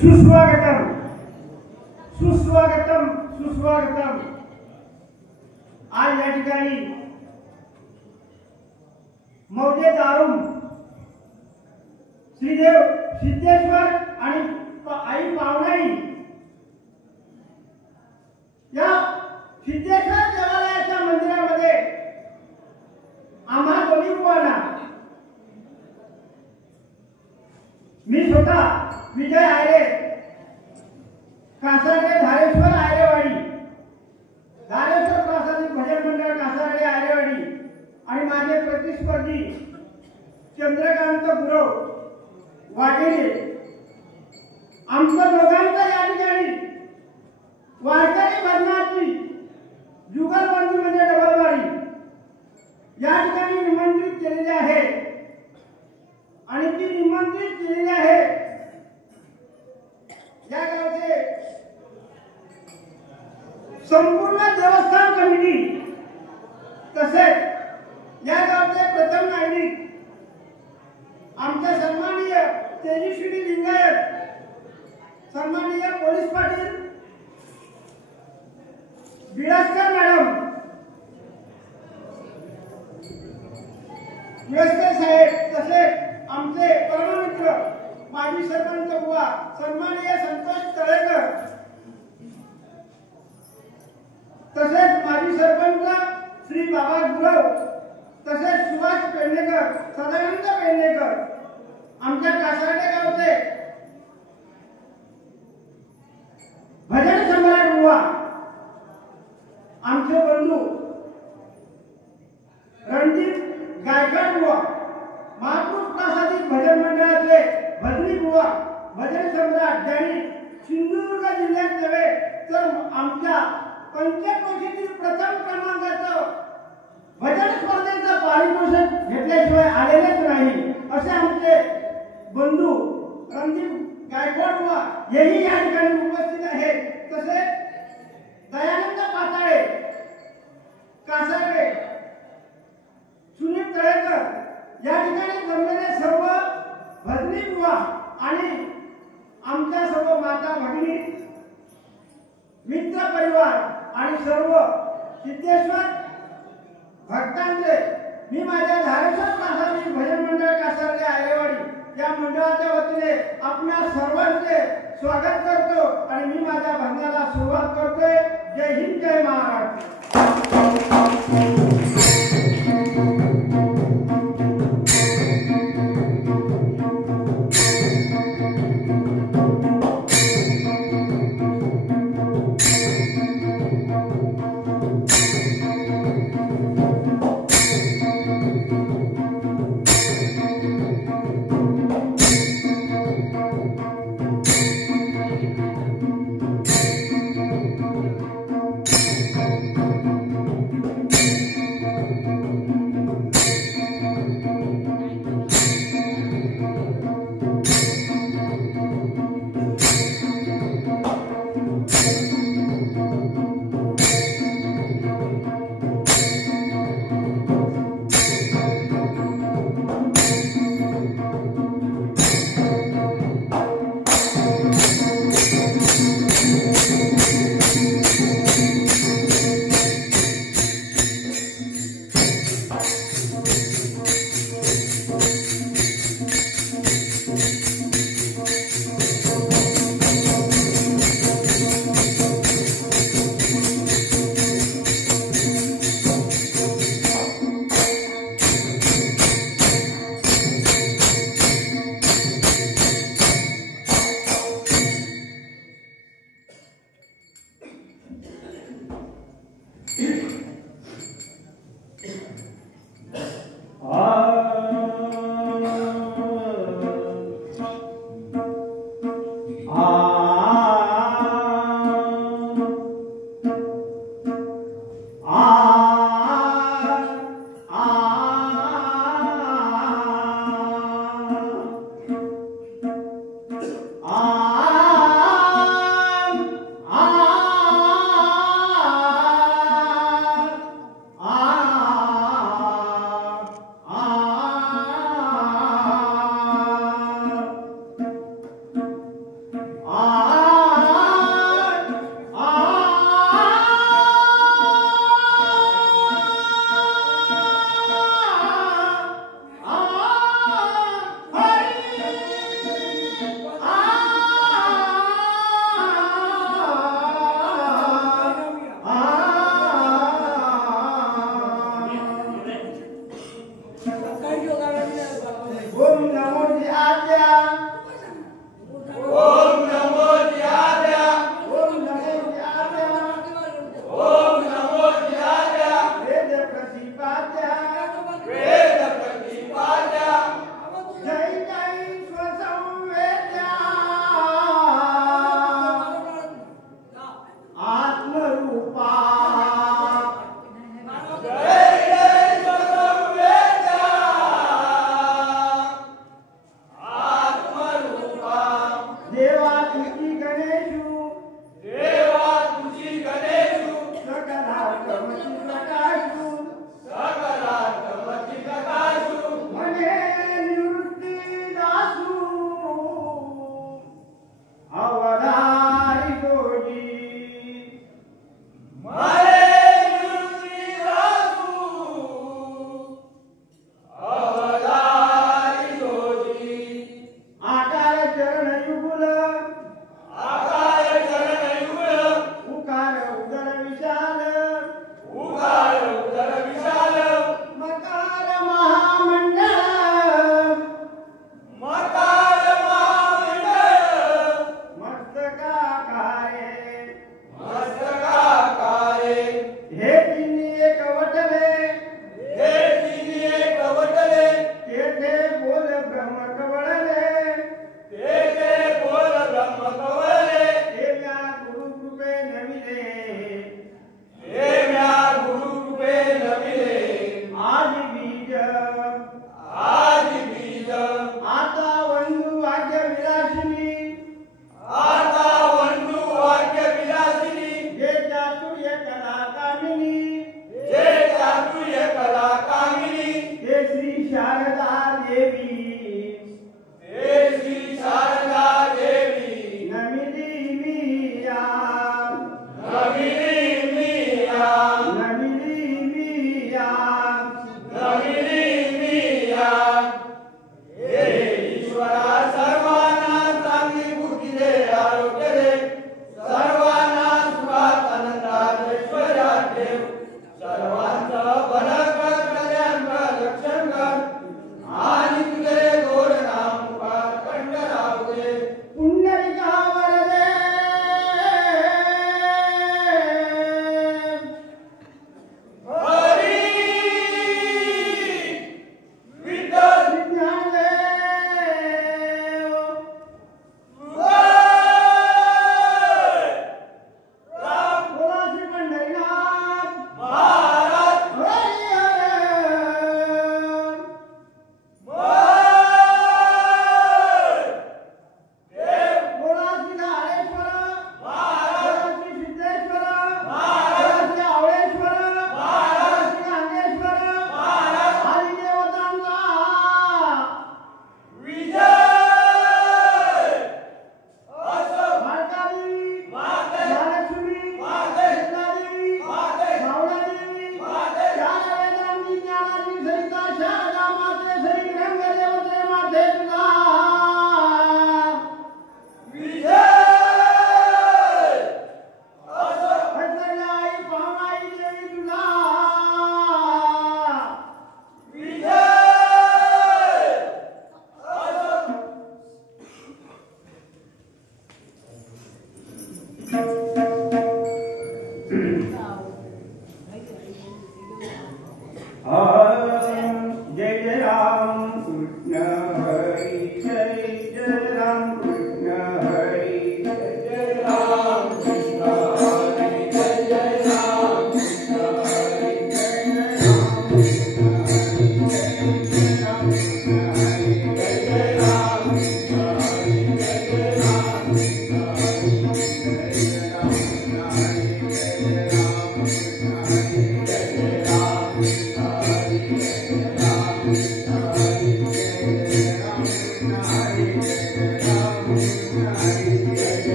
सुस्वागतम सुस्वागतम सुस्वागतम। आज या ठिकाणी मौजे दारुम श्रीदेव सिद्धेश्वर आणि आई पावनाई या सिद्धेश्वर देवालयाच्या मंदिरामध्ये आम्हा दोन्ही बुवांना मी स्वतः विजय आयरे कासारडे धारेश्वर आयरेवाडी धारेश्वर प्रासादिक भजन मंडळ कासारडे आयरेवाडी आणि माझे प्रतिस्पर्धी चंद्रकांत गुरव वाघेरे आमच्या दोघांचा या ठिकाणी वारकरी भजनाची जुगलबंदी म्हणजे डबलवारी या ठिकाणी निमंत्रित केलेले आहे आणि ती निमंत्रित केलेली आहे या गावचे संपूर्ण देवस्थान कमिटी तसेच या गावचे प्रथम नागरिक आमच्या सन्माननीय तेजस्विनी लिंगायत सन्माननीय पोलीस पाटील बिराजकर मॅडम वेस्कर साहेब तसेच आमचे परममित्र माजी सरपंच बुवा सन्माननीय संतोष तळेकर तसेच माजी सरपंच श्री बाबा गुरव तसेच सुभाष पेडणेकर सदानंद पेडणेकर आमच्या कासारडे गावचे भजन सम्राट बुवा आमचे बंधू रणदीप गायकवाड बुवा महापुरुष प्रासादिक भजन मंडळातले भजनी बुवा भजन सम्राट ज्यांनी सिंधुदुर्ग जिल्ह्यात नव्हे तर आमच्या पंचक्रोशीतील प्रथम क्रमांकाचं भजन स्पर्धेचं पारितोषिक घेतल्याशिवाय आलेलेच नाही असे आमचे बंधू रणदीप गायकवाड बुवा हेही या ठिकाणी उपस्थित आहेत। तसेच दयानंद पाताळे कासारडे सुनील तळेकर या ठिकाणी जमलेले सर्व भजनी बुवा आणि आमच्या सर्व माता भगिनी मित्र परिवार आणि सर्व सिद्धेश्वर भक्तांचे मी माझ्या धारेश्वर प्रासादिक भजन मंडळ कासारडे आयरेवाडी या मंडळाच्या वतीने आपल्या सर्वांचे स्वागत करतो आणि मी माझ्या भजनाला सुरुवात करतोय। जय हिंद जय महाराष्ट्र।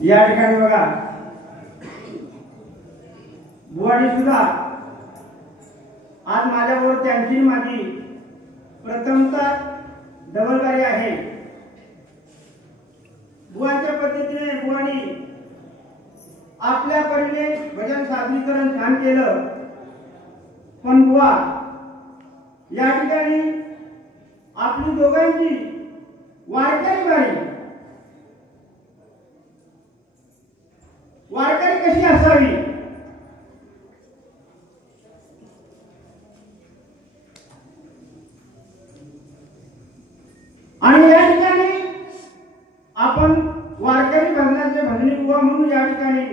या ठिकाणी बघा बुवाडी सुद्धा आज माझ्याबरोबर त्यांची माझी प्रथमतः डबलबारी आहे। बुवाच्या पद्धतीने बुवानी आपल्या परीने भजन सादरीकरण छान केलं, पण बुवा या ठिकाणी आपली दोघांची वारकरी कशी असावी आणि या ठिकाणी आपण वारकरी भजनाचे भजनी बुवा म्हणून या ठिकाणी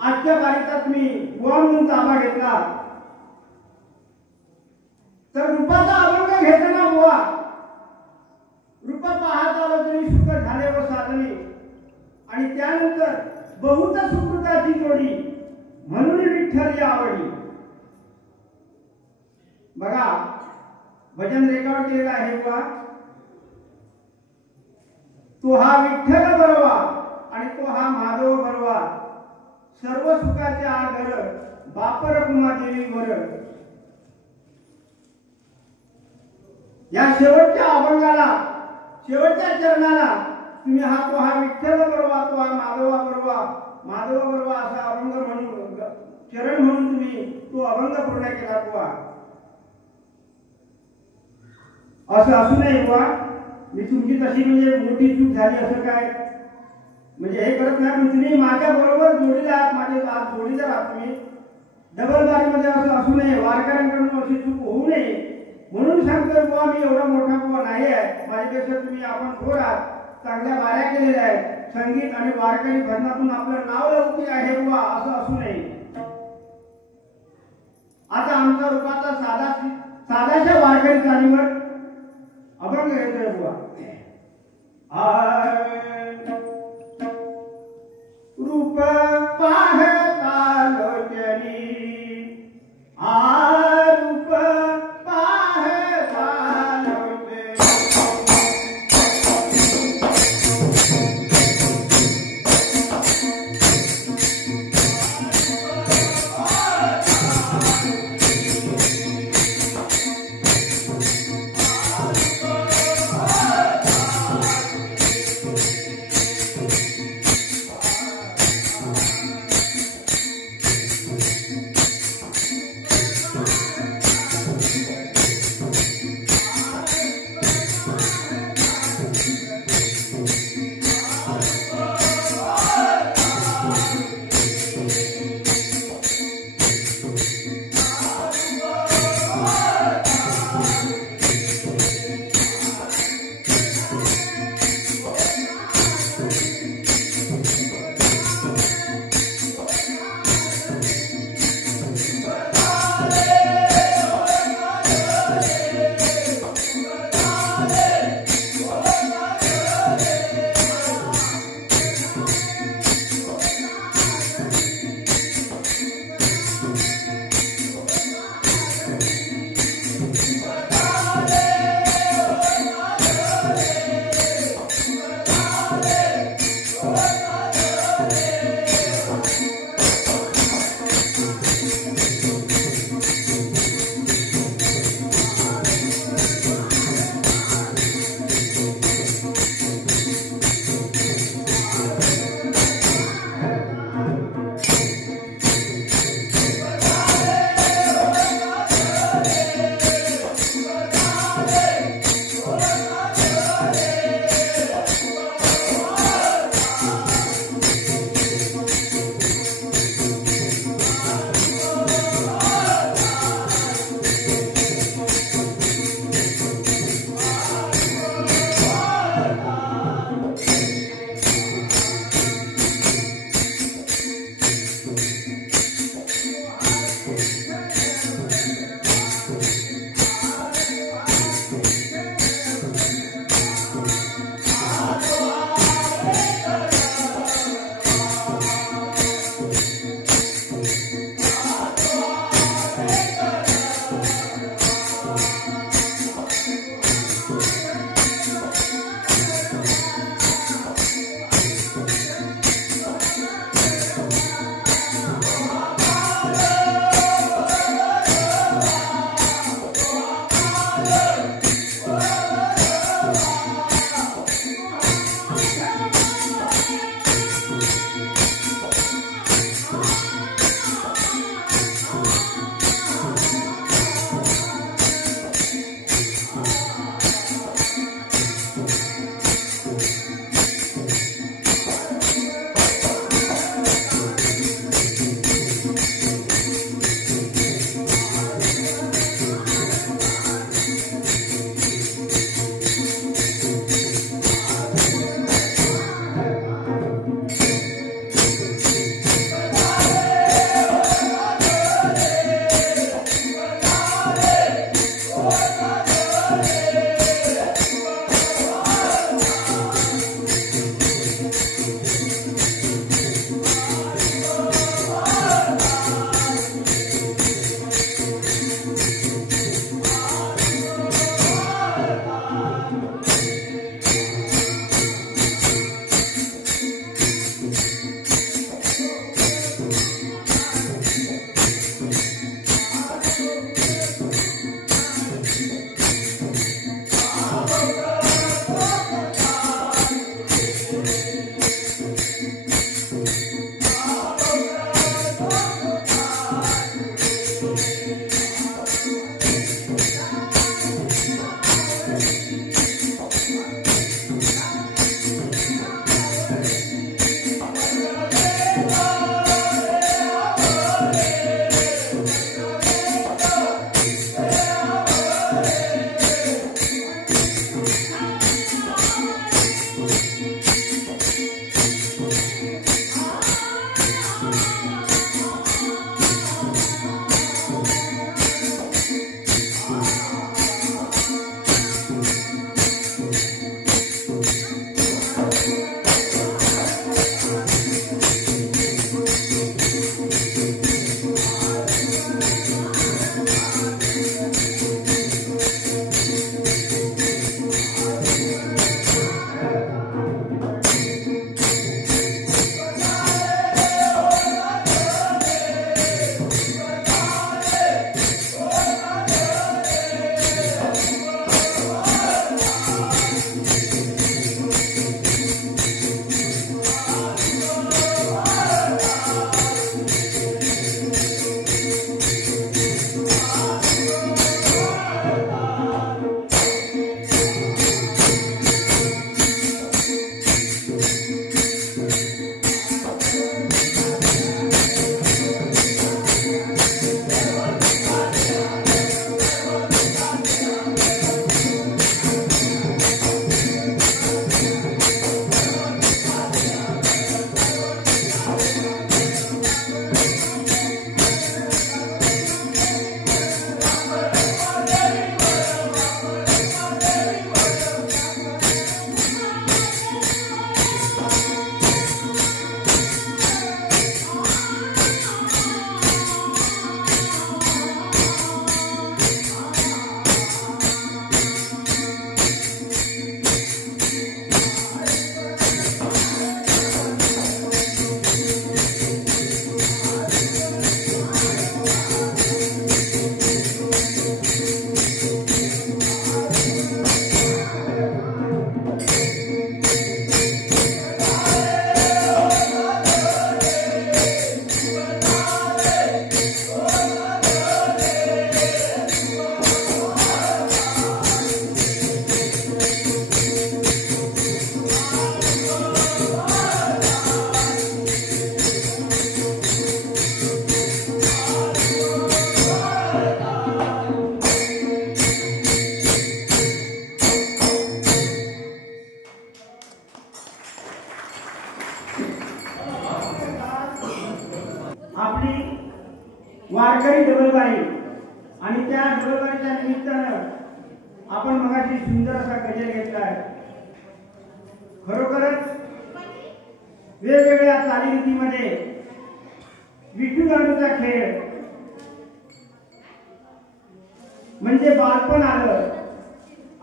आजच्या बारीतात मी बुवा म्हणून ताबा घेतला, तर रूपाचा अभंग घेताना बुवा रूप पाहत आलो तरी सुख झाले व साधने, आणि त्यानंतर बहुत सुकृताची जोडी म्हणून विठ्ठल या आवडी। बघा भजन रेकॉर्ड केलेला आहे बुवा, तो हा विठ्ठल बरोवा आणि तो हा माधव बरोवा, सर्व सुखाचे आगर बापर कुमा देवी वर। या शेवटच्या अभंगाला शेवटच्या चरणाला तुम्ही तो हा विठ्ठल बरोवा, तो हा माधवा बरोवा असा अभंग म्हणून चरण म्हणून तुम्ही तो अभंग पूर्ण केला बुवा। असं असू नये बुवा, मी तुमची तशी म्हणजे मोठी चूक झाली असं काय म्हणजे हे करत नाही, पण तुम्ही माझ्या बरोबर जोडीला आहात, माझे जोडीदार आहात तुम्ही। डबल बारीमध्ये असं असू नये, वारकऱ्यांकडून अशी चूक होऊ नये म्हणून सांगतोय बुवा। मी एवढा मोठा बुवा नाही आहे, माझ्यापेक्षा तुम्ही आपण थोर आहात, चांगल्या बाऱ्या केलेल्या आहेत, संगीत आणि वारकरी भजनातून आपलं नाव लौकिक आहे बुवा, असं असू नये। आता आमचा रूपाचा साधाच्या वारकरी चालीवर अभंग येतोय बुवा। रूप पाहता लोचनी रूप पाहता लोचनी, वारकरी डबलबारी आणि त्या डबलबारीच्या निमित्तानं आपण मगाशी सुंदर असा गजर घेतलाय. खरोखरच वेगवेगळ्या चालीरीतीमध्ये विठू दांडूचा खेळ म्हणजे बालपण आलं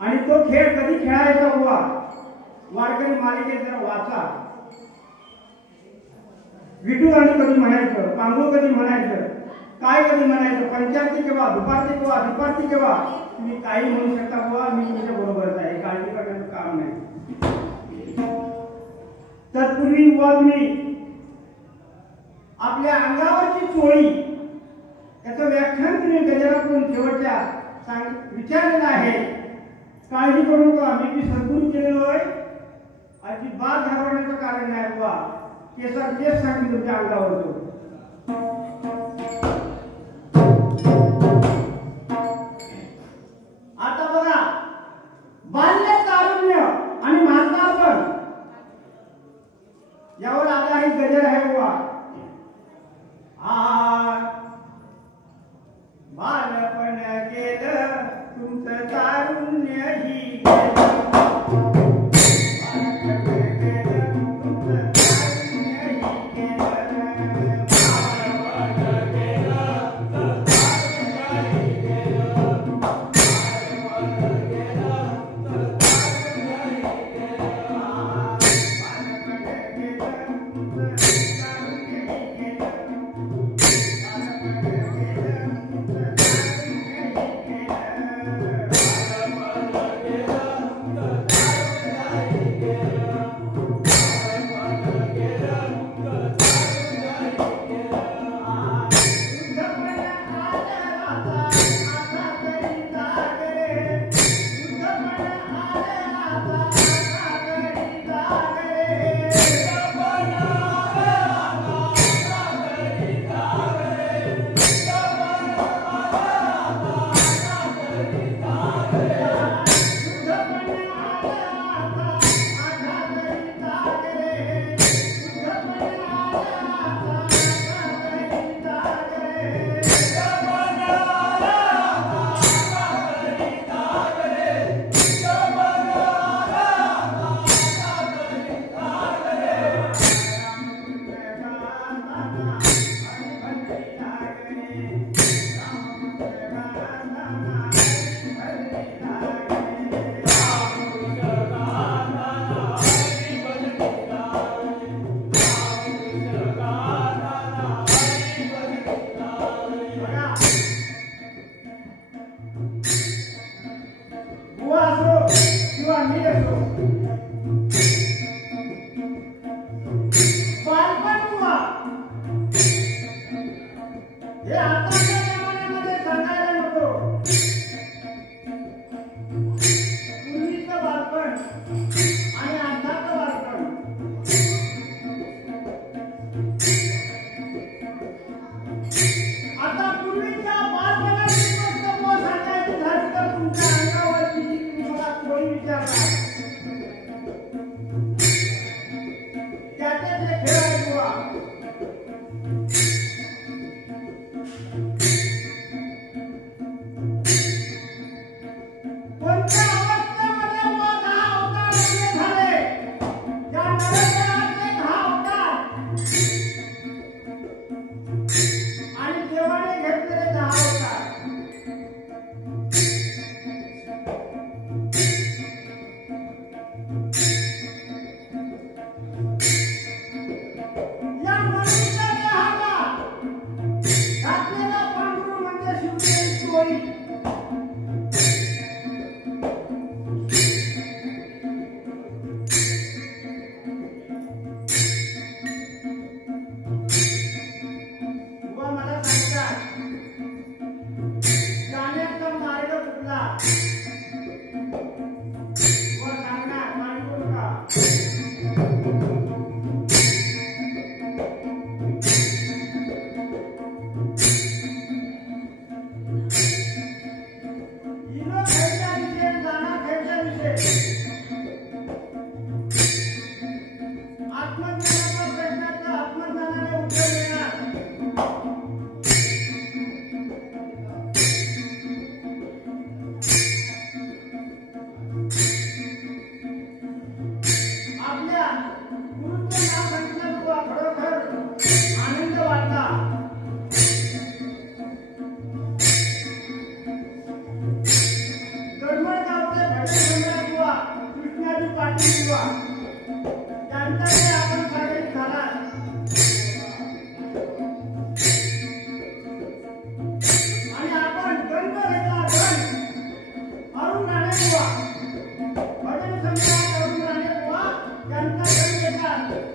आणि तो खेळ कधी खेळायचा हुआ वारकरी मालिकेत जरा वाचा. विठू दांडू कधी म्हणायचं, पांगुळ कधी म्हणायचं, काय कधी म्हणायचं, पंचारती केव्हा, दुपारती केव्हा, दुपारती केव्हा, तुम्ही काही म्हणू शकता बुवा, मी तुमच्या बरोबरच आहे, काळजी करण्याचं काम नाही. तत्पूर्वी बुवा तुम्ही आपल्या अंगावरची चोळी याचं व्याख्यान तुम्ही गजरातून शेवटच्या विचारलेलं आहे. काळजी करू नका, मी सद्गुरू केलेलो आहे, अजिबात घाबरण्याचं कारण नाही बुवा. केसर केस सांगून तुमच्या अंगावर आता बघा, बाल्य तारुण्य आणि म्हातारपण यावर आला ही गजर आहे बुवा. बालपण गेलं तुमचं तारुण्य ही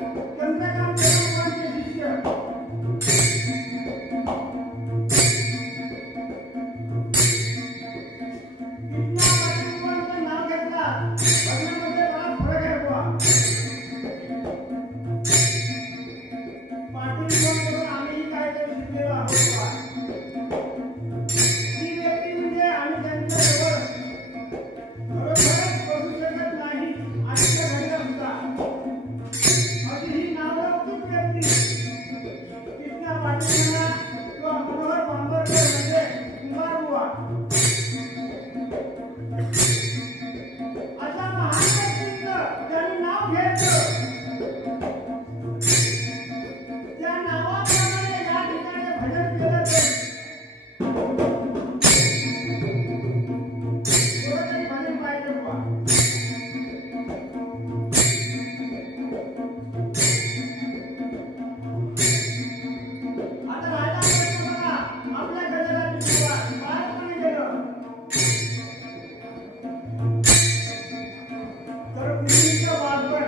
चंद्रकांत देशमुखांचे शिष्य कृष्णा पाटीलचं नाव घेतला भजनामध्ये बराच फरक आहे बुवा. पाटील म्हणून आम्ही काहीतरी शिकलेलो आहोत बुवा. ती व्यक्ती म्हणजे आम्ही त्यांच्याजवळ खरोखरच बसू शकत नाही आजच्या घडीला सुद्धा. अशी ही नावलौकिक व्यक्ती कृष्णा पाटील म्हणा किंवा मनोहर बांबरकर म्हणजे कुंभार बुवा. अशा महान व्यक्तींचं ज्यांनी नाव घेतलं त्या नावाप्रमाणे या ठिकाणी भजन केलं तर कुठेतरी भजन पाहिजे बुवा. आता राहिला प्रश्न बघा आपल्या गजराची सुरुवात बालपणी केलं तर पूर्वीचं बालपण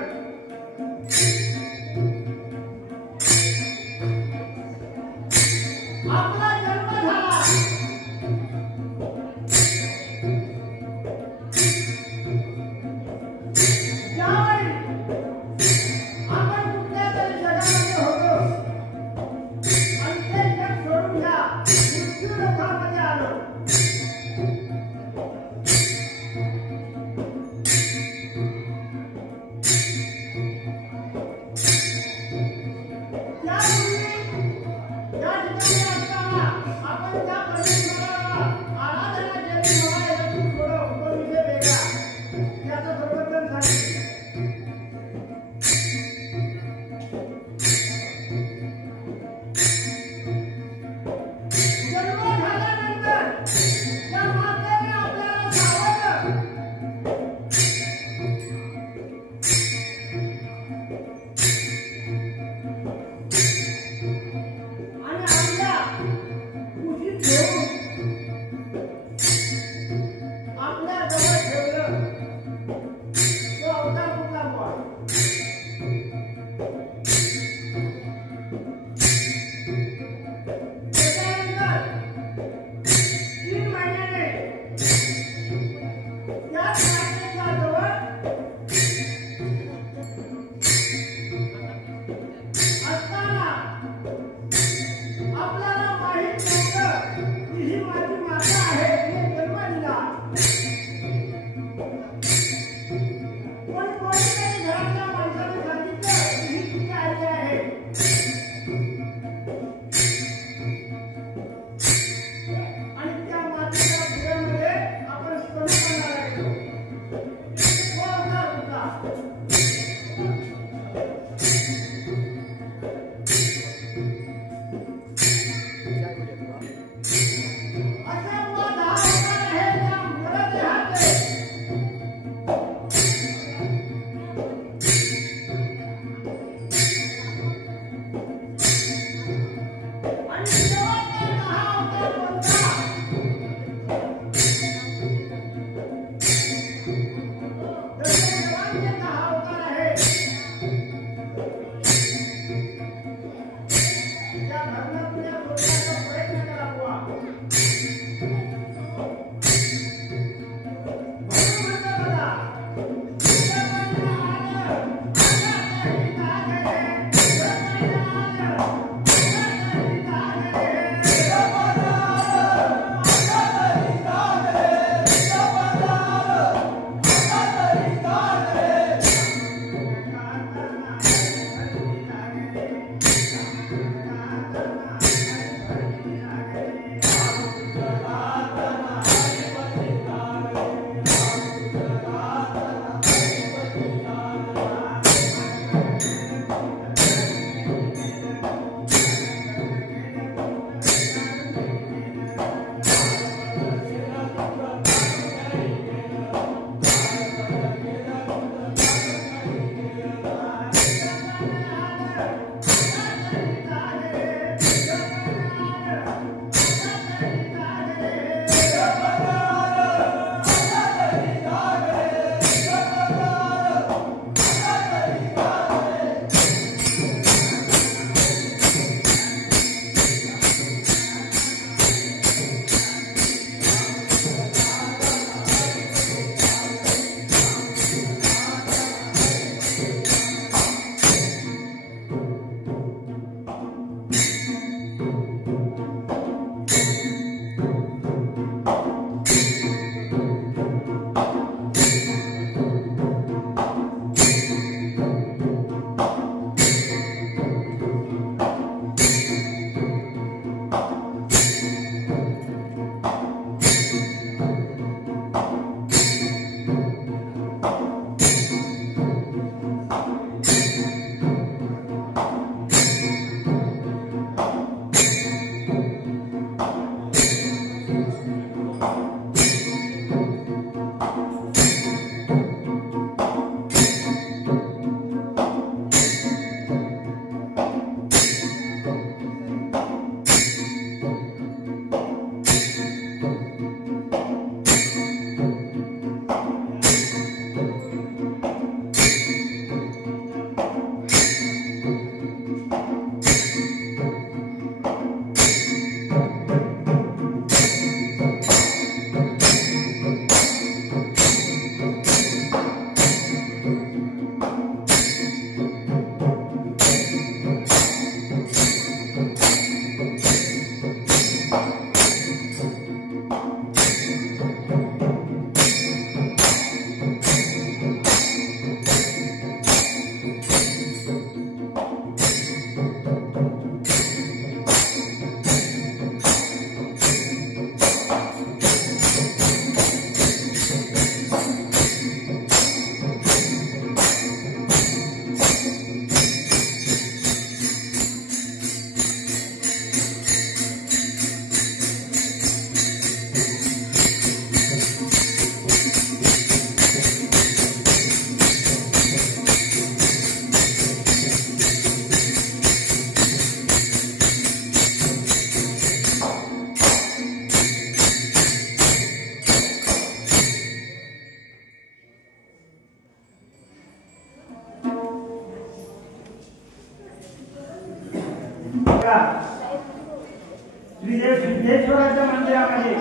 श्रीदेव सिद्धेश्वराच्या मंदिरामध्ये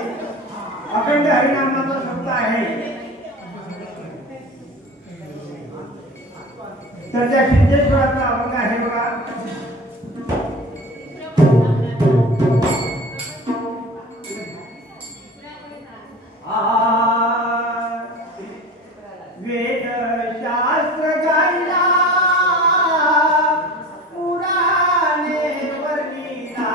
अखंड हरिनामाचा शब्द आहे. तर त्या सिद्धेश्वराचा अभंग आहे बघा. वेद शास्त्र गायला पुराणे वर्णिला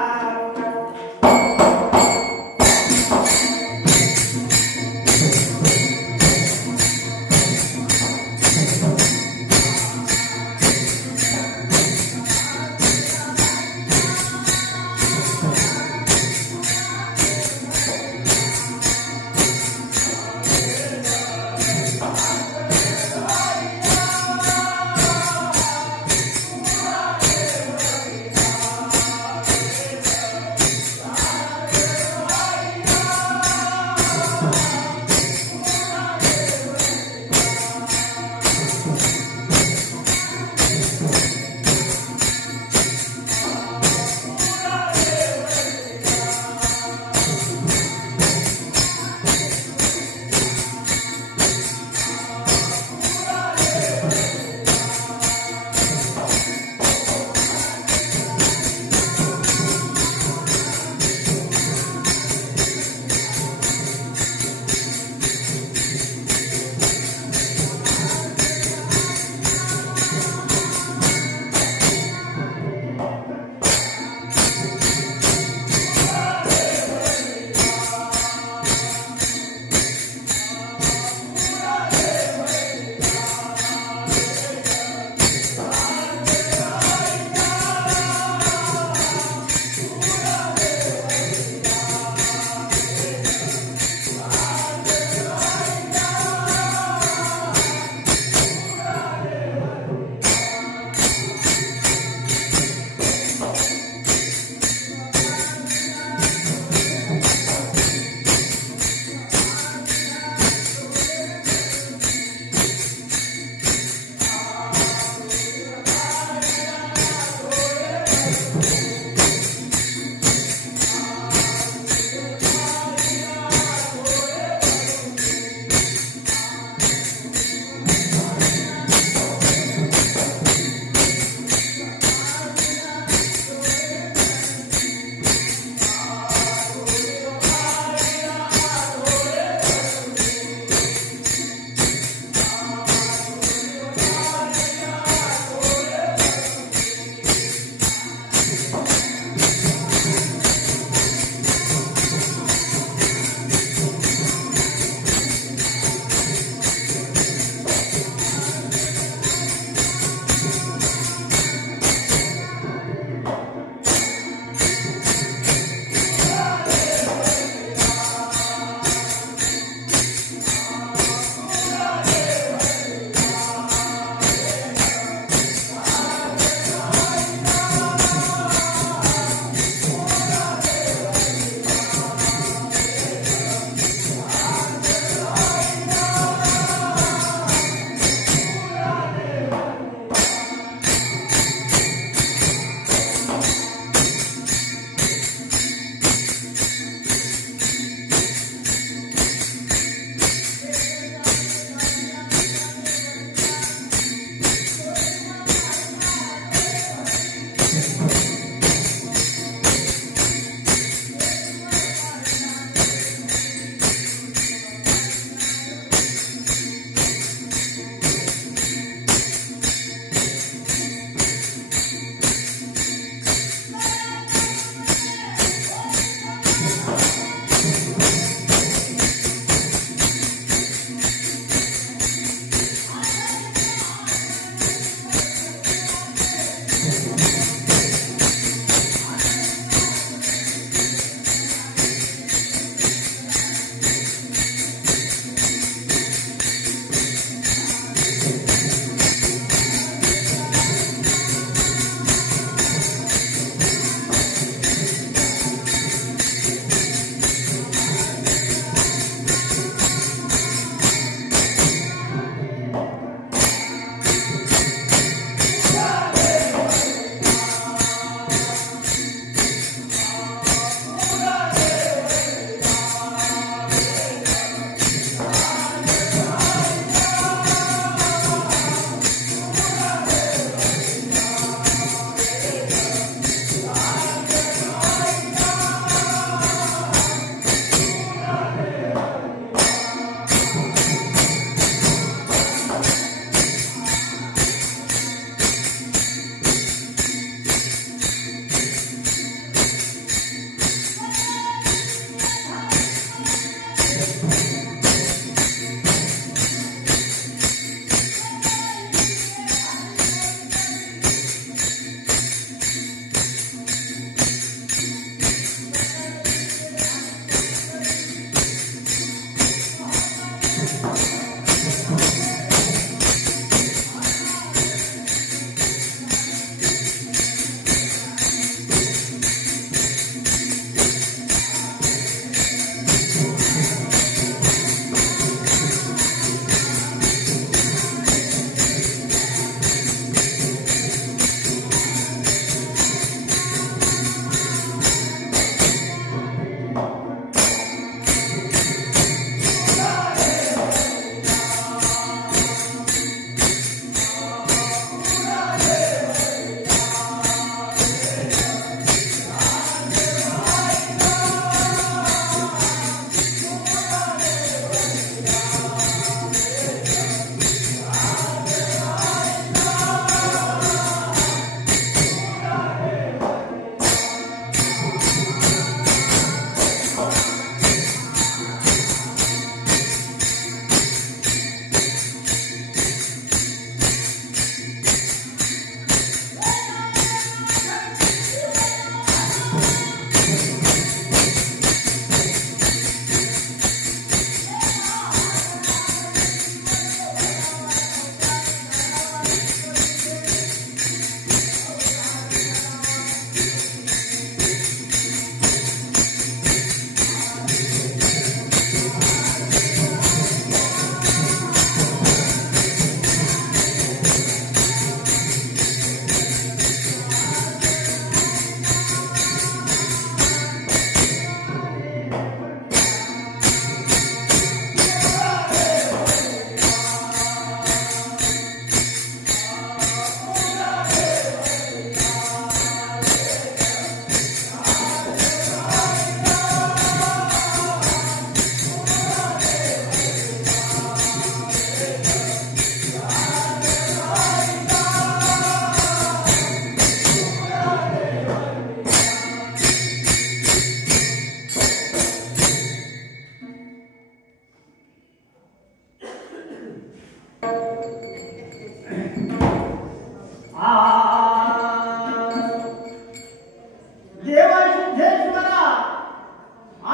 देवा सिद्धेश्वरा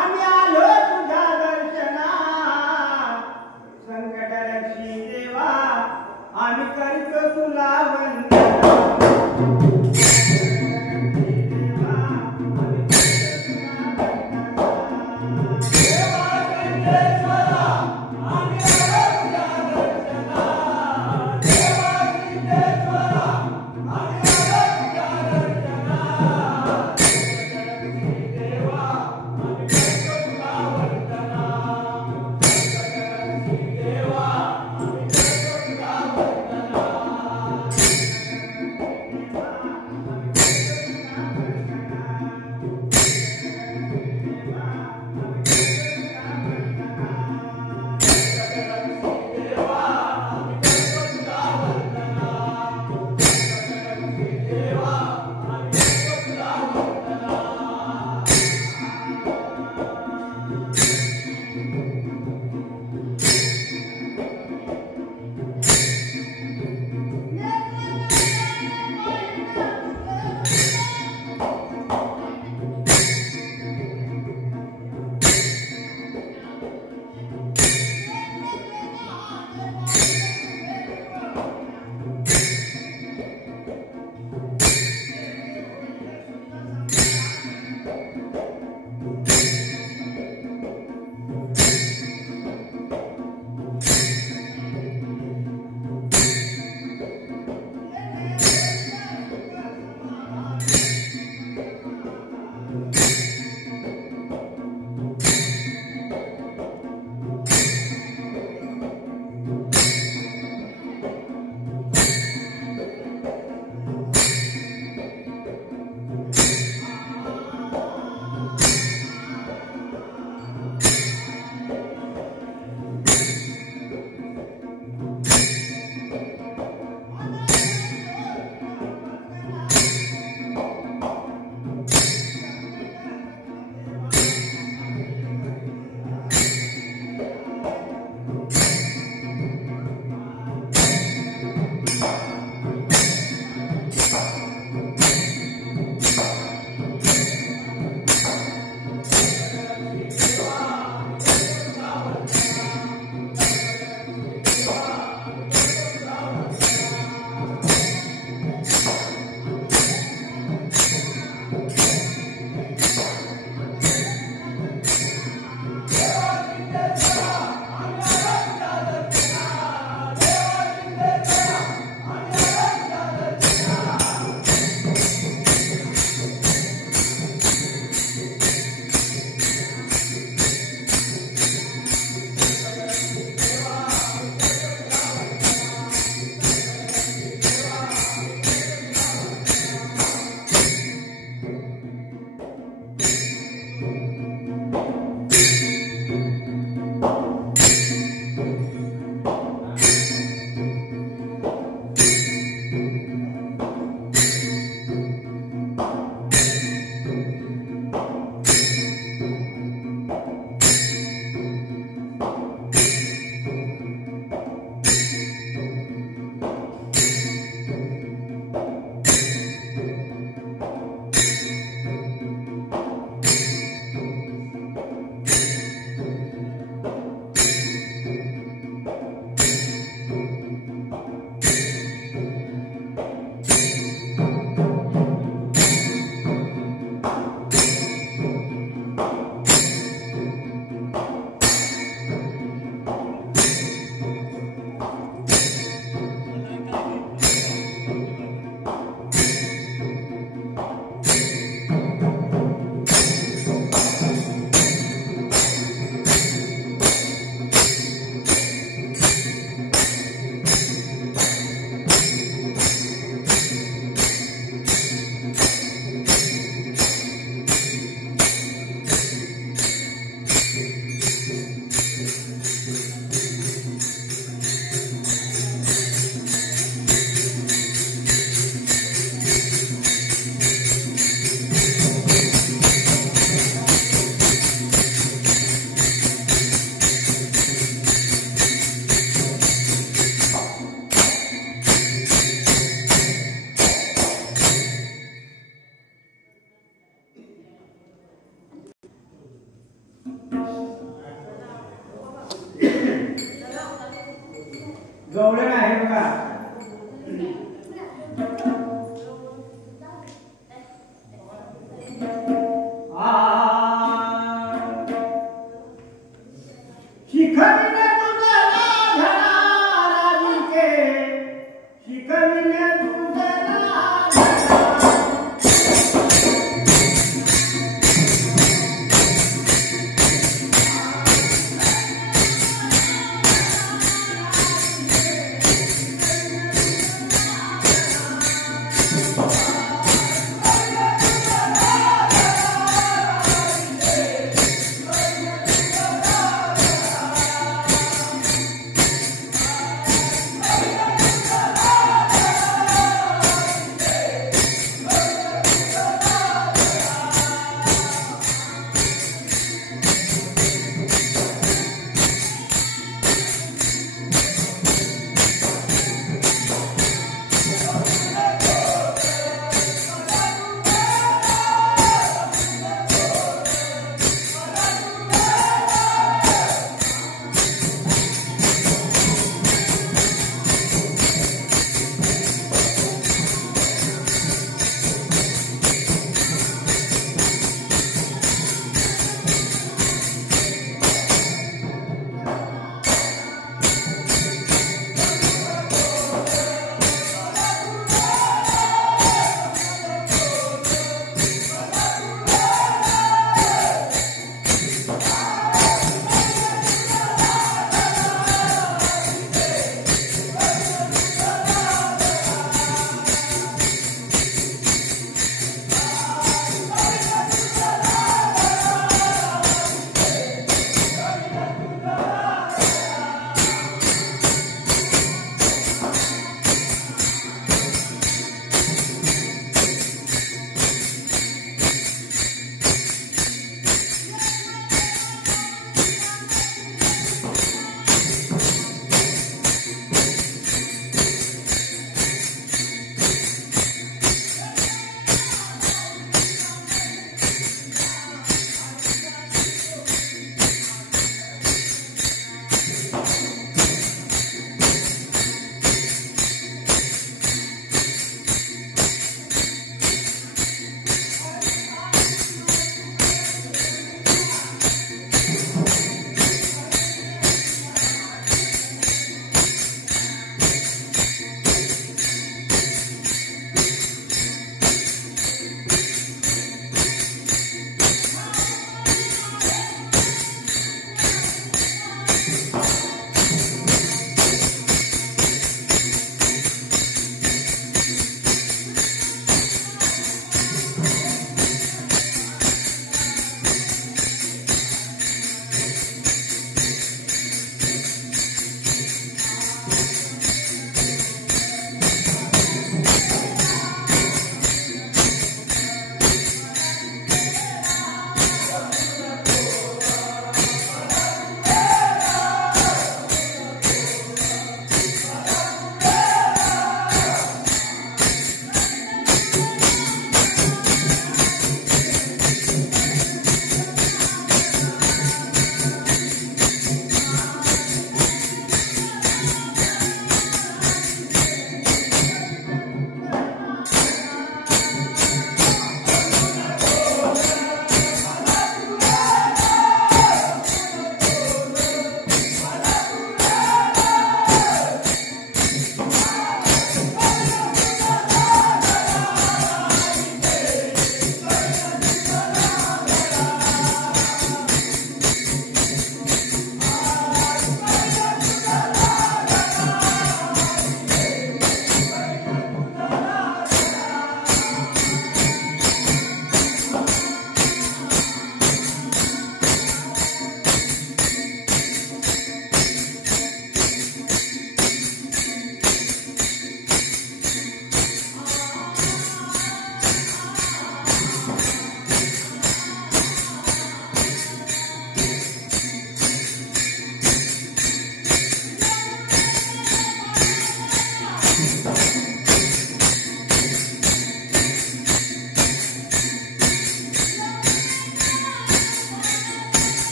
आम्ही आलो तुझ्या दर्शना संकटरक्षी देवा आम्ही करतो तुला गवळण आहे बघा. शिखविने तुझा राधा राधिके, शिखविने तुझा राधा.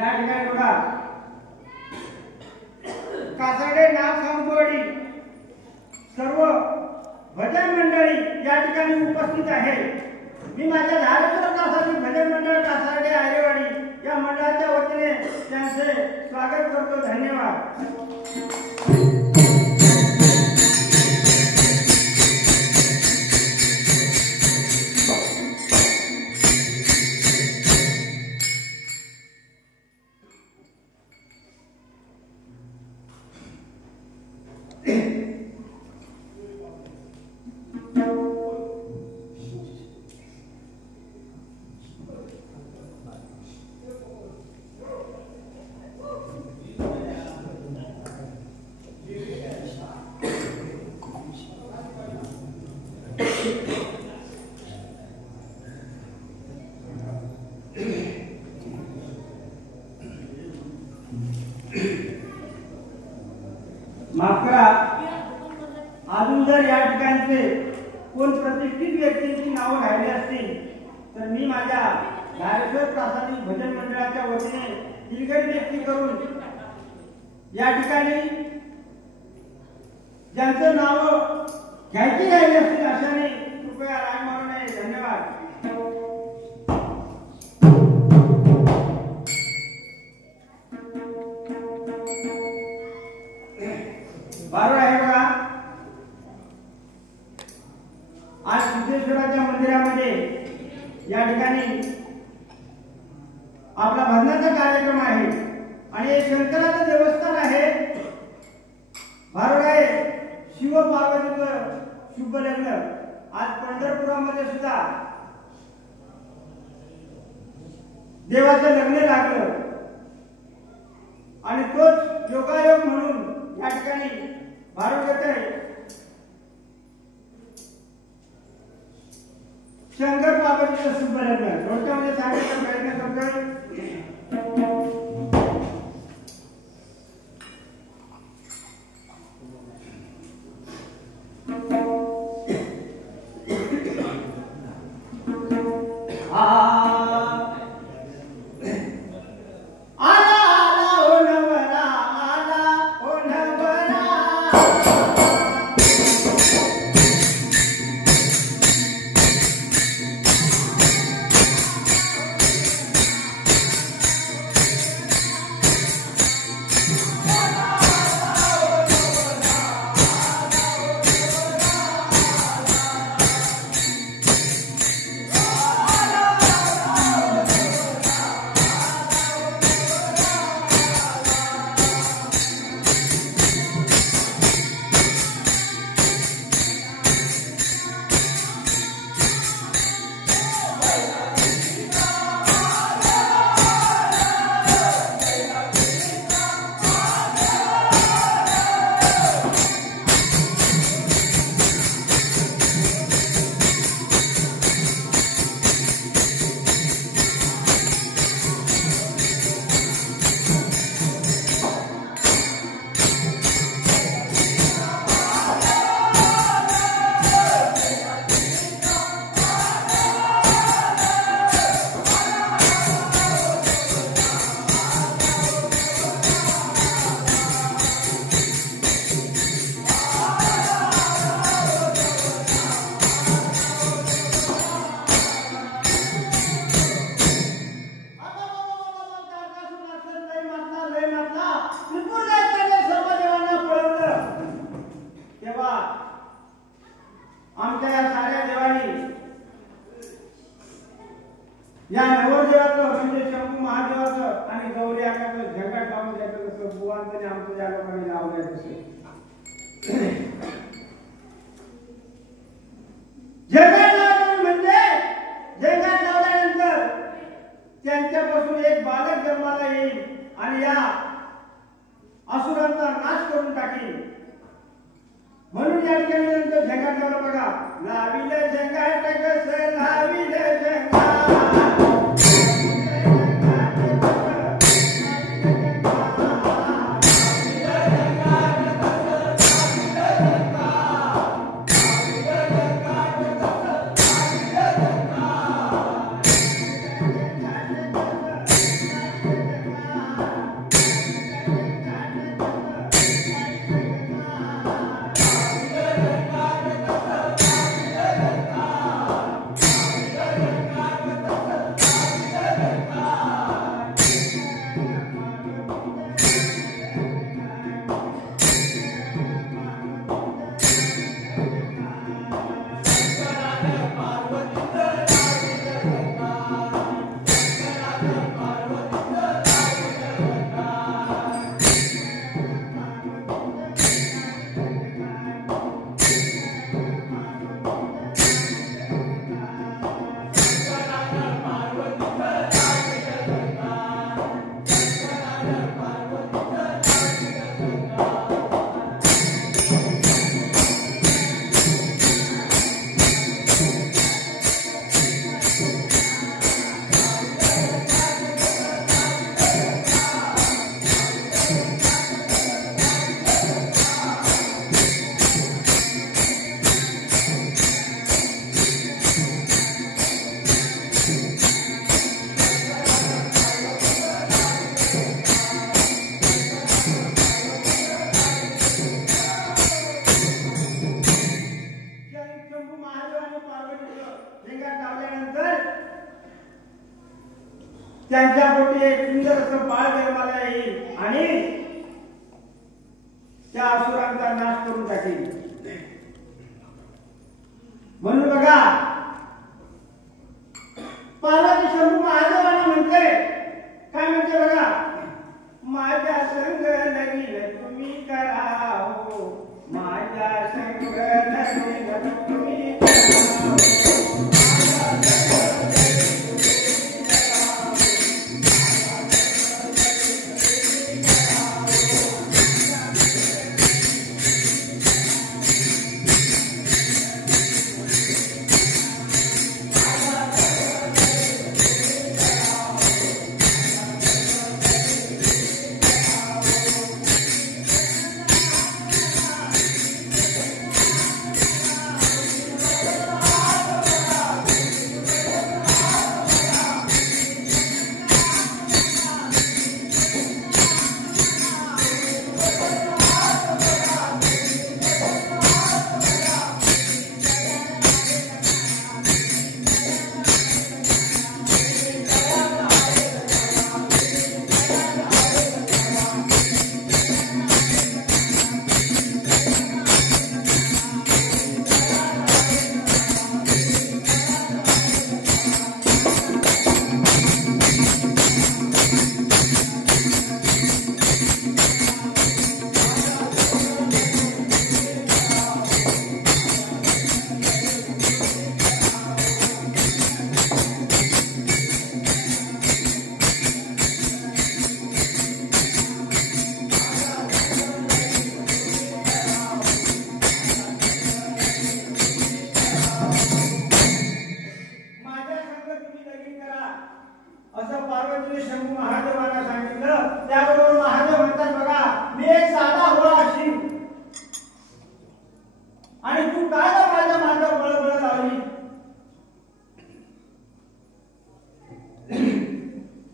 या ठिकाणी बघा कासाडे नाव संपवडी सर्व भजन मंडळी या ठिकाणी उपस्थित आहे। मी माझ्या धारेश्वर कासाडी भजन मंडळ कासाडे आरेवाडी या मंडळाच्या वतीने त्यांचे स्वागत करतो। धन्यवाद। माफ करा, अजून जर या ठिकाणचे कोण प्रतिष्ठित व्यक्तींची नावं राहिली असतील तर मी माझ्या धारेश्वर प्रासादिक भजन मंडळाच्या वतीने दिलगिरी व्यक्त करून या ठिकाणी ज्यांचं नाव घ्यायची राहिली असतील अशाने कृपया राग मानू नये। धन्यवाद। बरोबर आहे बघा, आज सिद्धेश्वराच्या मंदिरामध्ये या ठिकाणी आपला भजनाचा कार्यक्रम आहे आणि हे शंकराचं देवस्थान आहे। बरोबर आहे, शिव पार्वतीचं शुभ लग्न आज पंढरपुरामध्ये सुद्धा देवाचं लग्न लागलं आणि तोच योगायोग म्हणून या ठिकाणी भारत शंकर पार्वतीचं शुभ लग्न थोडक्यामध्ये सांगायचा प्रयत्न करतोय। या नवरदेवाचं म्हणजे शंभू महादेवाचं आणि गौरी आकाचं झंगाट लावून द्यायचं कसं बुवांनी आमचं ज्या लोकांनी लावलंय तसं झंगाट लावलं म्हणजे झंगाट लावल्यानंतर त्यांच्यापासून एक बालक जन्माला येईल आणि या असुरांचा नाश करून टाकेल म्हणून या ठिकाणी नंतर झंगाट लावलं बघा. लाविले झंगाट कसं लाविले झंगाट त्यांच्या पोटी एक सुंदर असं बाळ जन्माला येईल आणि त्या असुरांचा नाश करून टाकेल. म्हणून बघा पार्वती शंभू महादेवाला म्हणते, काय म्हणते बघा, माझ्या संग लगीन तुम्ही करा हो, माझ्या संग लगीन तुम्ही करा हो. असं पार्वतीने शंभू महादेवाला सांगितलं. त्याबरोबर महादेव म्हणतात बघा, मी एक साधा होळा अशी आणि तू काय माझ्या माझं बळबळ लावली.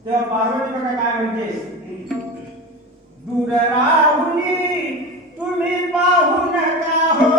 तेव्हा पार्वती बघा काय म्हणते, दूर राहुनी तुम्ही पाहू नका हो,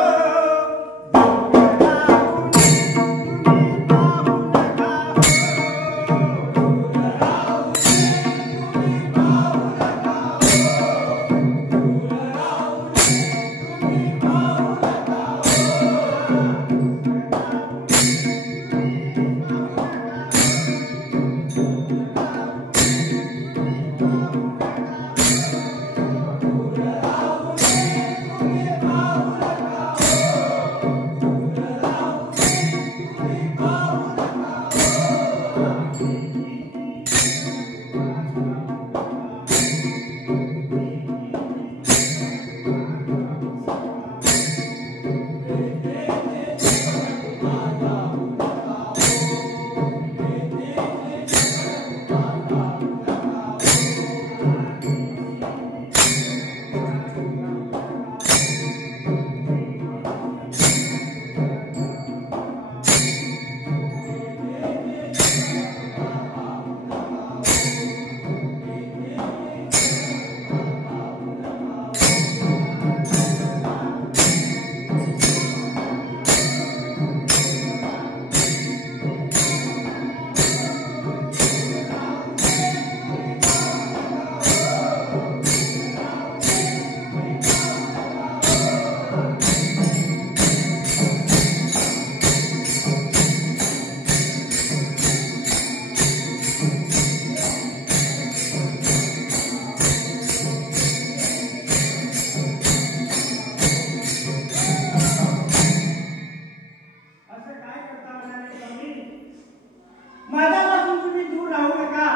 माझ्यापासून तुम्ही दूर राहू नका,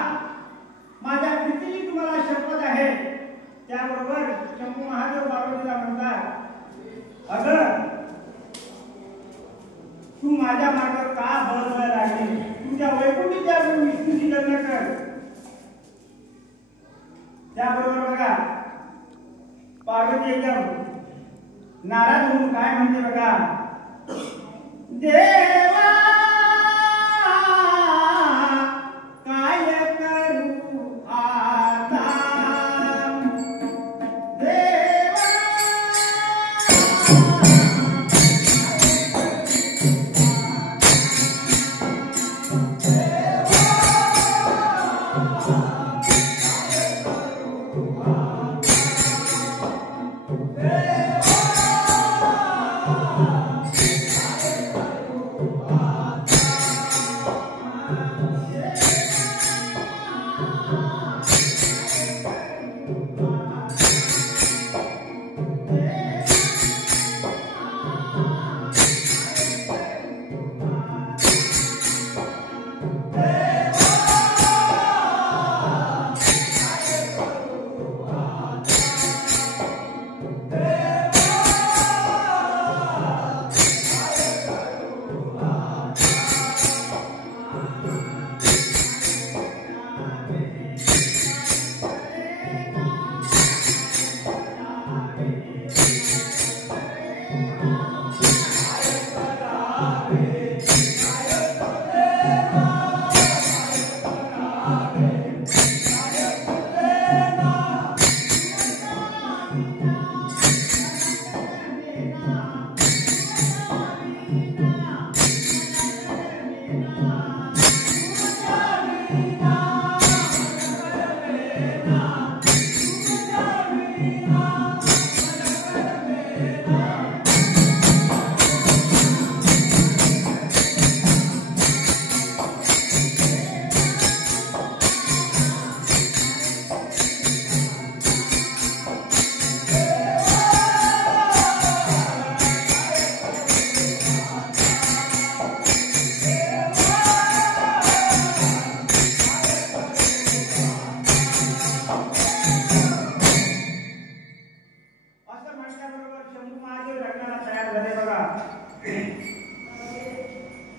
माझ्या प्रीतीची तुम्हाला शपथ आहे. त्याबरोबर शंभू महादेव पार्वतीला म्हणतात, अगं तू माझ्या मागे का बळबळ लागली, तुझ्या वैकुंठीच्या विष्णूशी लग्न कर. त्याबरोबर बघा पार्वती एकदम नाराज होऊन काय म्हणते बघा, देवा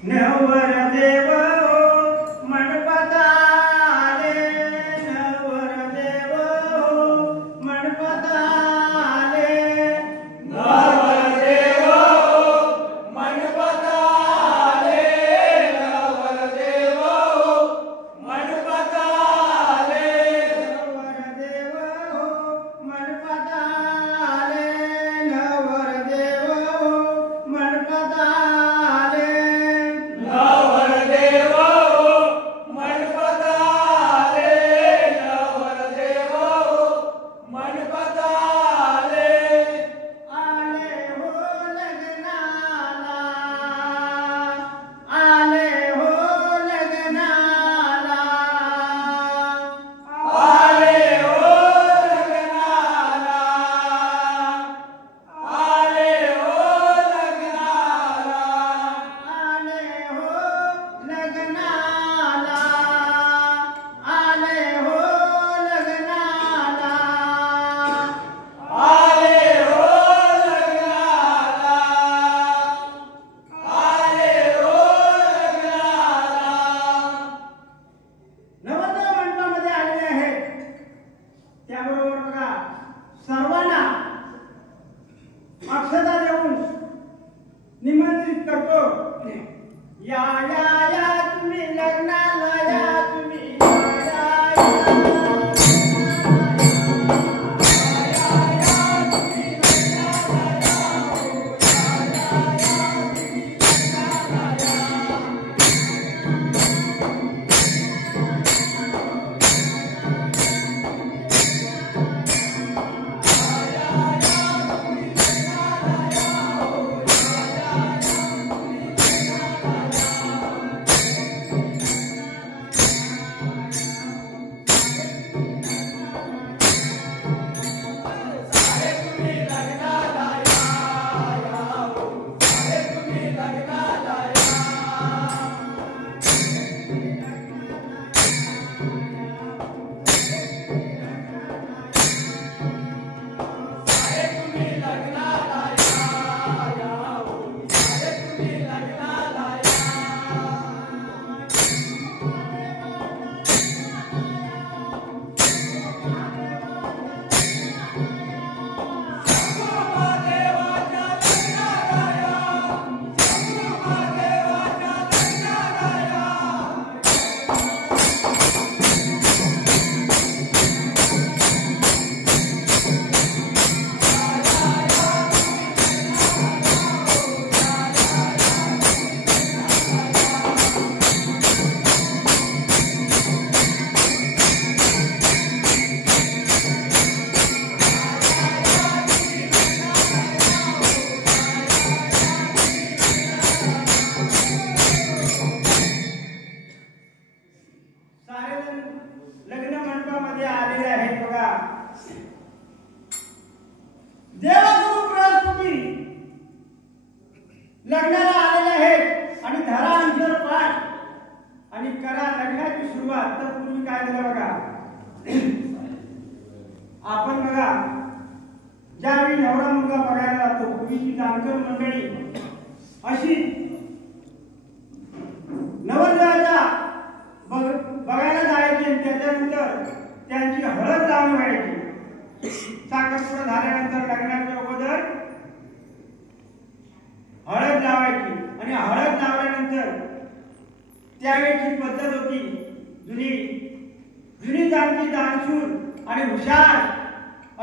नवरदेव मंडपात आले, नवरदेव मंडपात आले, नवरदेव मंडपात आले, नवरदेव मंडपात आले, नवरदेव मंडपात आले, नवरदेव मंडपात आले, नवरदेव मंडपात आले, नवरदेव मंडपात आले, आले हो लग्नाला, आले हो लग्नाला, आले हो लग्नाला, आले हो लग्नाला, आले हो लग्नाला, आले हो लग्नाला, आले हो लग्नाला, आले हो लग्नाला. नवरदेव मंडपामध्ये आलेले आहेत. त्याबरोबर बघा सर्वांना अक्षता देऊन निमंत्रित करतो. या या या तुम्ही लग्नाला या, तुम्ही या या सारेजण लग्न मंडपामध्ये आलेले आहेत. बघा देवगुरु बृहस्पती लग्नाला आलेले आहेत आणि धरा अंतर पाठ आणि करा लग्नाची सुरुवात. तर पूर्वी काय झालं बघा, आपण बघा ज्यावेळी नवरा मुलगा बघायला जातो, पूर्वीची जाणकर मंडळी अशी नवरदेवाच्या बघायला जायची आणि त्याच्यानंतर त्यांची हळद लावून व्हायची. साखरपुडा झाल्यानंतर लग्नाच्या अगोदर हळद लावायची आणि हळद लावल्यानंतर त्यावेळची पद्धत होती जुनी जुनी जाणती दानशूर आणि हुशार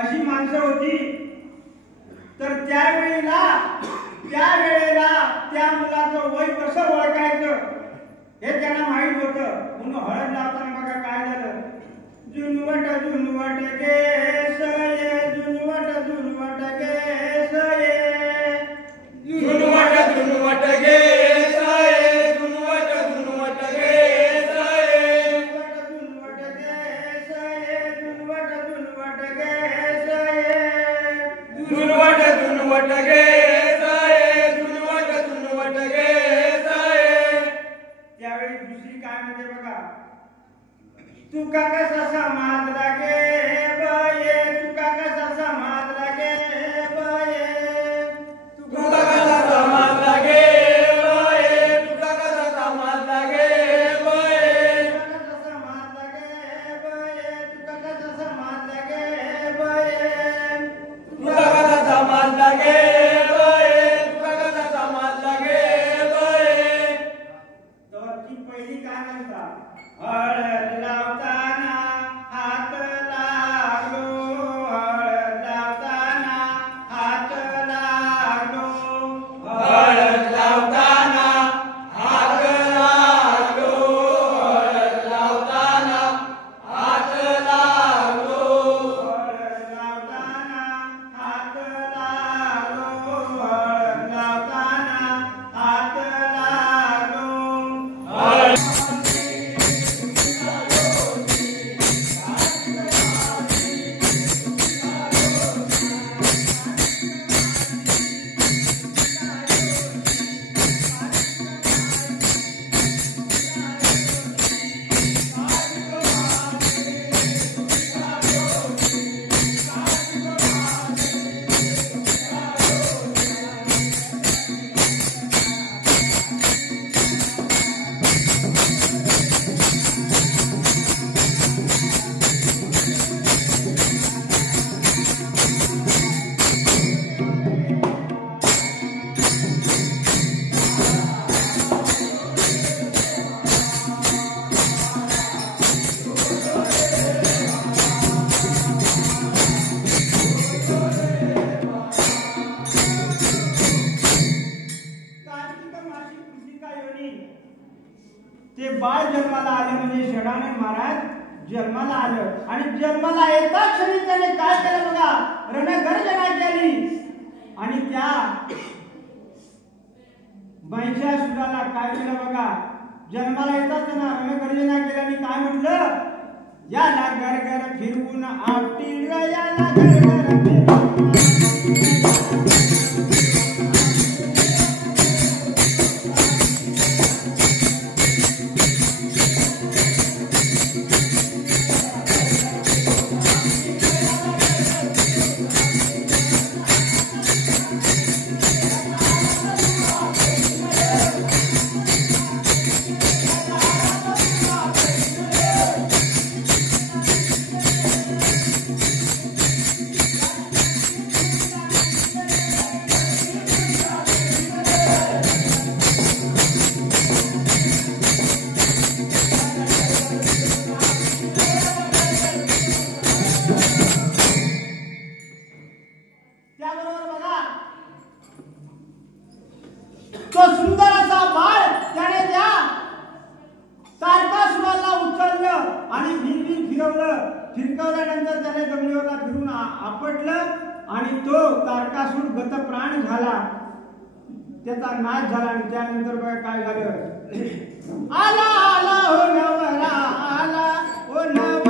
अशी माणसं होती. तर त्यावेळेला त्या मुलाचं वय कसं ओळखायचं हे त्यांना माहित होतं. म्हणून हळद लावताना बघा काय झालं, जुनवट जुनवट केस ये, जुनवट जुनवट केस ये, जुनवट जुनवट केस ये, जुनवट जुनवट केस ये, जुनवट केस ये, जुनवट जुनवट केस ये, जुनवट जुनवट केस ये, जुनवट जुनवट केस ये. त्यावेळी दुसरी काय म्हणते बघा, तुका कसा समाज लागे बये, तुका कसा समाज लागे बये, तुका कसा समाज लागे हळद लावताना हात लागलो, हळद लावताना हात लागलो, हळद लावताना हात लागलो, हळद लावताना हात लागलो, हळद लावताना हात लागलो, हळद लावताना हात लागलो. हळद कार्तिक मासी कृतिका योनी ते बाळ जन्माला आले म्हणजे षडानंद महाराज जन्माला आलं आणि जन्माला येता क्षणी त्याने काय केलं बघा, रणगर्जना केली आणि त्या महिषासुराला काय केलं बघा, जन्माला येतात त्यांना रणगर्जना केल्याने काय म्हटलं, याला गरगर फिरवून आपटील र, याला गरगर फिरवून त्याबरोबर बघा तो सुंदर असा बाळ त्याने त्या तारकासुराला उचललं आणि फिरकवल्यानंतर त्याने जमिनीवरला फिरून आपटलं आणि तो तारकासुर गतप्राण झाला, त्याचा नाश झाला. आणि त्यानंतर बघा काय झालं, आला आला हो नवरा, आला हो नवरा.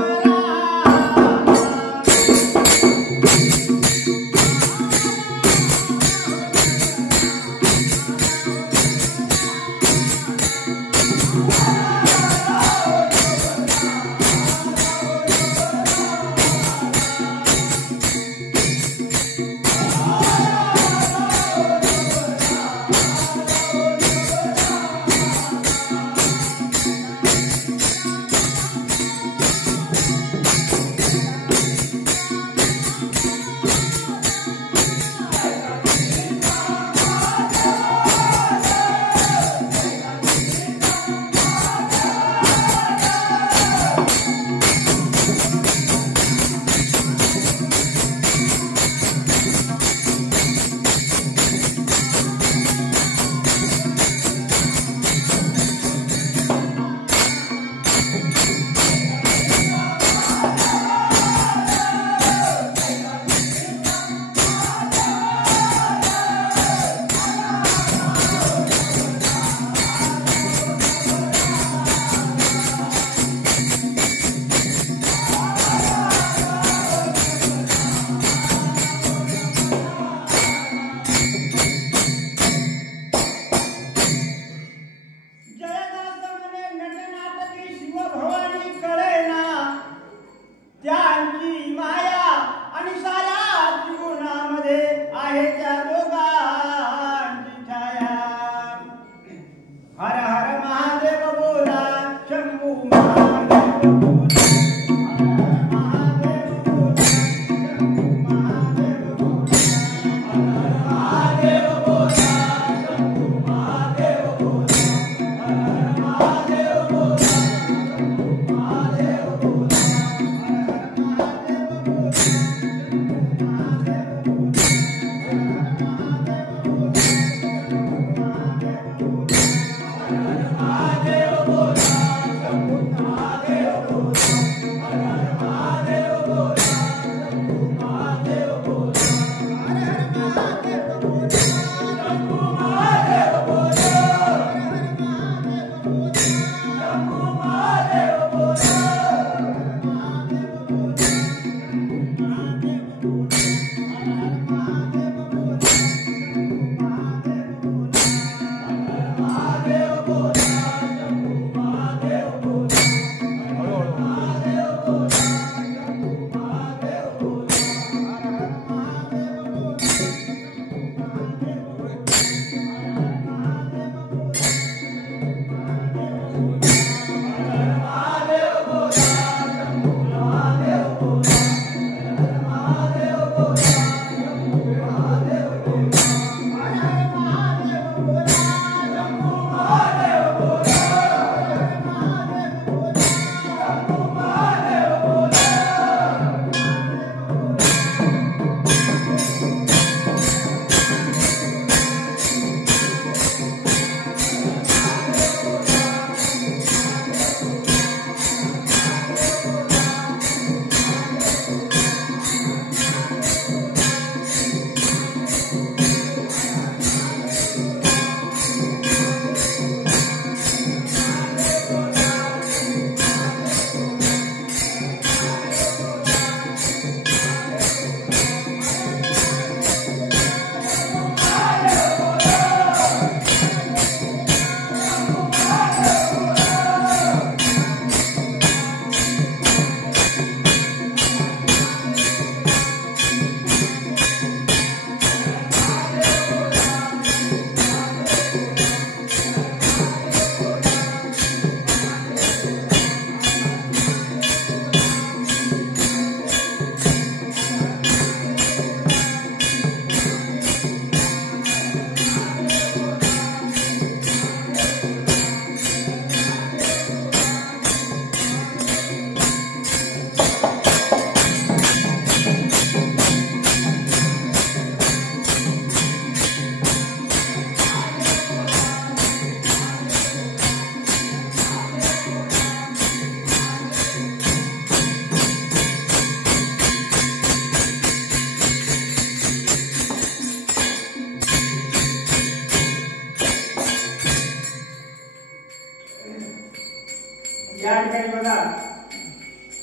या ठिकाणी बघा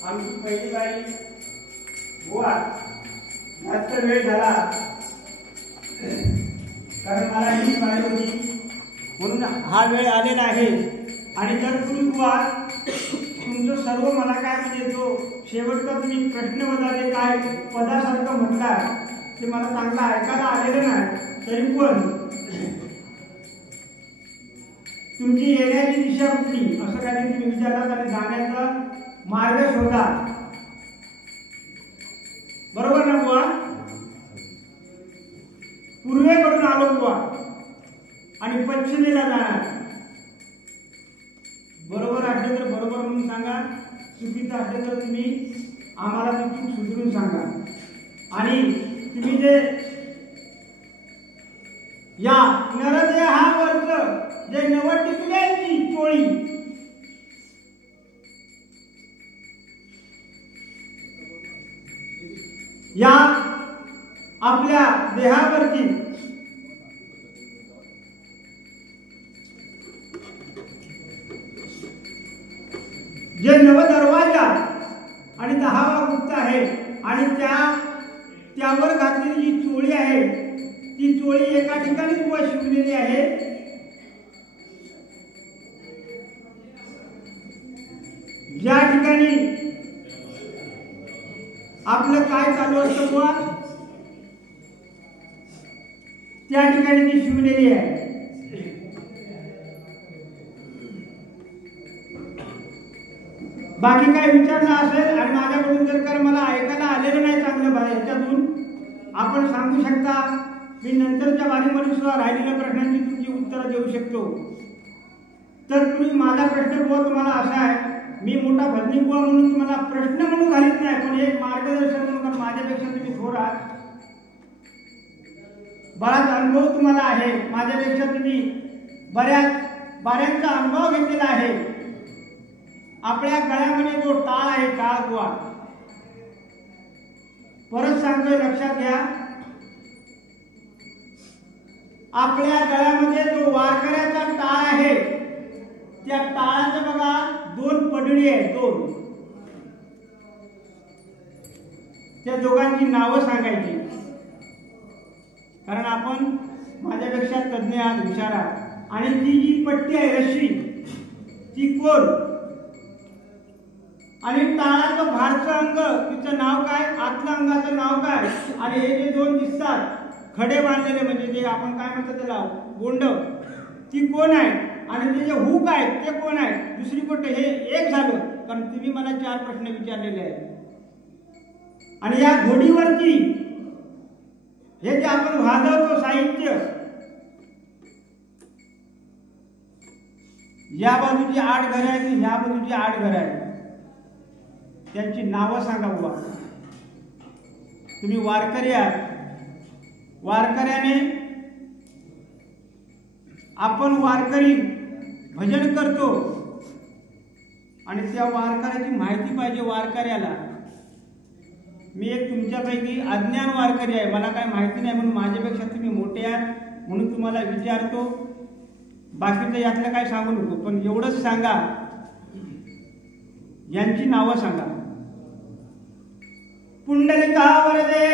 आमची पहिली बाई बुवा जास्त वेळ झाला कारण मला ही बाई होती म्हणून हा वेळ आलेला आहे। आणि जर तुम्ही बुवा तुमचं सर्व मला काय म्हणजे जो शेवटचा तुम्ही प्रश्न बदलले काय पदासारखं म्हटला ते मला चांगलं ऐकायला आलेलं नाही, तरी पण तुमची येण्याची दिशा कुठली असं काही तुम्ही विचारला आणि जाण्याचा मार्ग शोधा, बरोबर ना बुवा? पूर्वेकडून आलो बुवा आणि पश्चिमेला जाणार, बरोबर असले तर बरोबर म्हणून सांगा, चुकीचं असले तर तुम्ही आम्हाला ती चूक सुधरून सांगा। आणि तुम्ही जे या नरदेहावरचं जे नवटिकल्यांची चोळी या आपल्या देहावरती जे नव दरवाजा आणि 10वा गुप्त आहे आणि त्यावर घातलेली जी चोळी आहे ती चोळी एका ठिकाणी बुवा शिवलेली आहे। ज्या ठिकाणी आपलं काय चालू असतं बुवा त्या ठिकाणी ती शिवलेली आहे। बाकी काय विचारलं असेल आणि माझ्याकडून जर का मला ऐकायला आलेलं नाही चांगलं बाहेर याच्यातून आपण सांगू शकता, मी नंतरच्या वारीमध्ये सुद्धा राहिलेल्या प्रश्नांची तुमची उत्तरं देऊ शकतो। तर तुम्ही माझा प्रश्न बुवा तुम्हाला असा आहे, मी मोठा भजनी बुवा म्हणून तुम्हाला प्रश्न म्हणून घालीत नाही, पण एक मार्गदर्शन म्हणून, कारण माझ्यापेक्षा तुम्ही थोर आहात, बराच अनुभव तुम्हाला आहे, माझ्यापेक्षा तुम्ही बऱ्यांचा अनुभव घेतलेला आहे। आपल्या गळ्यामध्ये जो टाळ आहे, टाळ बुवा, परत सांगतोय लक्षात घ्या, आपल्या गळ्यामध्ये जो वारकऱ्याचा टाळ आहे त्या टाळाचं बघा 2 पडळी आहेत, 2, त्या दोघांची नावं सांगायची, कारण आपण माझ्यापेक्षा तज्ञ आहात, हुशार आहात। आणि ती जी पट्टी आहे रश्मी ती कोण, आणि टाळाचं बाहेरचं अंग तिचं नाव काय, आतलं अंगाचं नाव काय, आणि हे जे 2 दिसतात खडे बांधलेले म्हणजे जे आपण काय म्हणतो त्याला गोंड, ती कोण आहे, आणि ते जे हुक आहे ते कोण आहे, दुसरी गोष्ट हे एक झालं, कारण तुम्ही मला 4 प्रश्न विचारलेले आहेत। आणि या घोडीवरती हे जे आपण वाजवतो साहित्य, या बाजूची 8 घरं आहेत आणि ह्या बाजूची 8 घरं आहेत, त्यांची नावं सांगा बुवा। तुम्ही वारकरी आहात, वारकऱ्याने आपण वारकरी भजन करतो आणि त्या वारकऱ्याची माहिती पाहिजे वारकऱ्याला। मी एक तुमच्यापैकी अज्ञान वारकरी आहे, मला काय माहिती नाही म्हणून माझ्यापेक्षा तुम्ही मोठे आहात म्हणून तुम्हाला विचारतो, बाकीचं यातलं काय सांगू नको, पण एवढंच सांगा यांची नावं सांगा। पुंडलिका वरदे